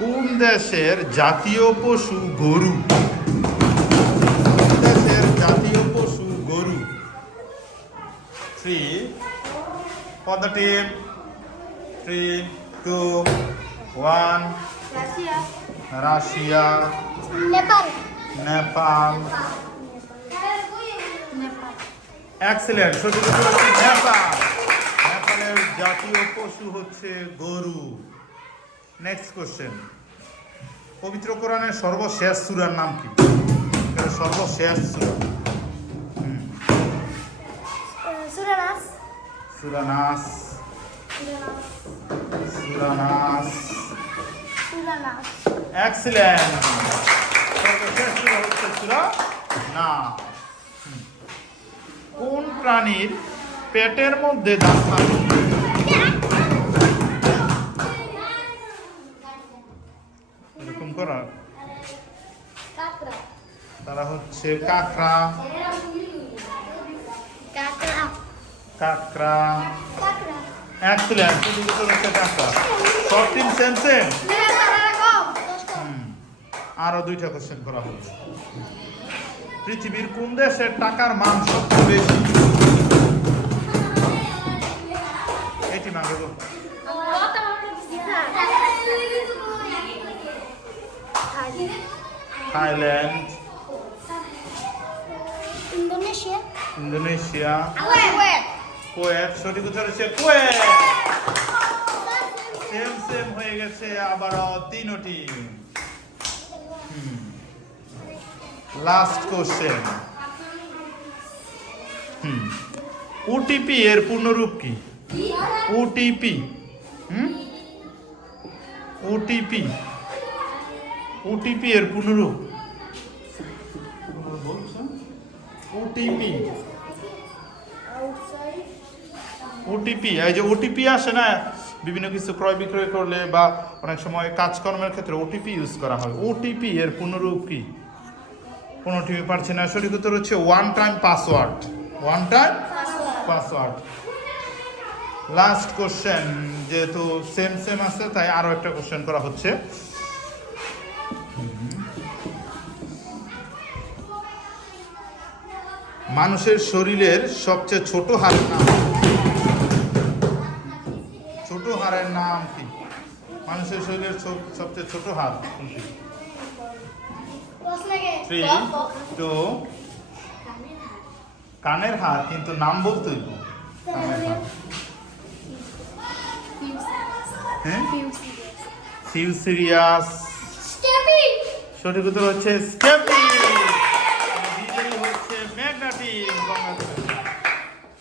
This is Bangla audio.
কোন দেশের জাতীয় পশু গরু? কোন দেশের জাতীয় পশু গরু? 3 for the team. 3, 2, 1. Russia, Russia, Nepal, Nepal. Nepal. Excellent, সঠিক উত্তর হচ্ছে নেপাল। নেপালের জাতীয় পশু হচ্ছে গরু। নেক্সট কোশ্চেন, পবিত্র কোরআনের সর্বশেষ সূরার নাম কি? সর্বশেষ সূরা। সূরা নাস, সূরা নাস, সূরা নাস। সূরা নাস। এক্সেলেন্ট, সর্বশেষ সূরা হচ্ছে সূরা নাস। কোন প্রাণীর পেটের মধ্যে দাঁত থাকে? এরকম করা কাকড়া, তারা হচ্ছে কাঁকড়া, কাকড়া, কাঁকড়া। কাকড়া। এক্সেলেন্ট, সঠিক উত্তর হচ্ছে কাঁকড়া। সব টিম সেম সেম। আরো 2টা কোশ্চেন করা হলো। পৃথিবীর কোন দেশের টাকার মান সবচেয়ে বেশি? এটি মাগে গো। Thailand, Indonesia, Indonesia, Kuwait. Kuwait. সঠিক উত্তর হচ্ছে কুয়েত। সেম সেম হয়ে গেছে আবারও 3টি। লাস্ট কোশ্চেন, ওটিপি এর পূর্ণরূপ কি? ওটিপি, ওটিপি, ওটিপি এর পূর্ণরূপ। ওটিপি, ওটিপি, এই যে ওটিপি আসে না বিভিন্ন কিছু ক্রয় বিক্রয় করলে বা অনেক সময় কাজকর্মের ক্ষেত্রে ওটিপি ইউজ করা হয়। ওটিপি এর পূর্ণরূপ কি? কোনো টিভি পারছে না। সঠিক উত্তর হচ্ছে one time password. One time password. Last question, যেহেতু সেম সেম আছে তাই আরো একটা কোশ্চেন করা হচ্ছে। মানুষের শরীরের সবচেয়ে ছোট হাড়ের নাম? ছোট হাড়ের নাম কি? মানুষের শরীরের সবচেয়ে ছোট হাড় কোনটি? 3, 2, কানের হাড়, কিন্তু নাম বলতেই তো। কানের হাড়, হ্যাঁ, ফিউসিরিয়াস। সঠিক উত্তর হচ্ছে স্টেপি। বিজয়ী হচ্ছে ম্যাগনাটিক।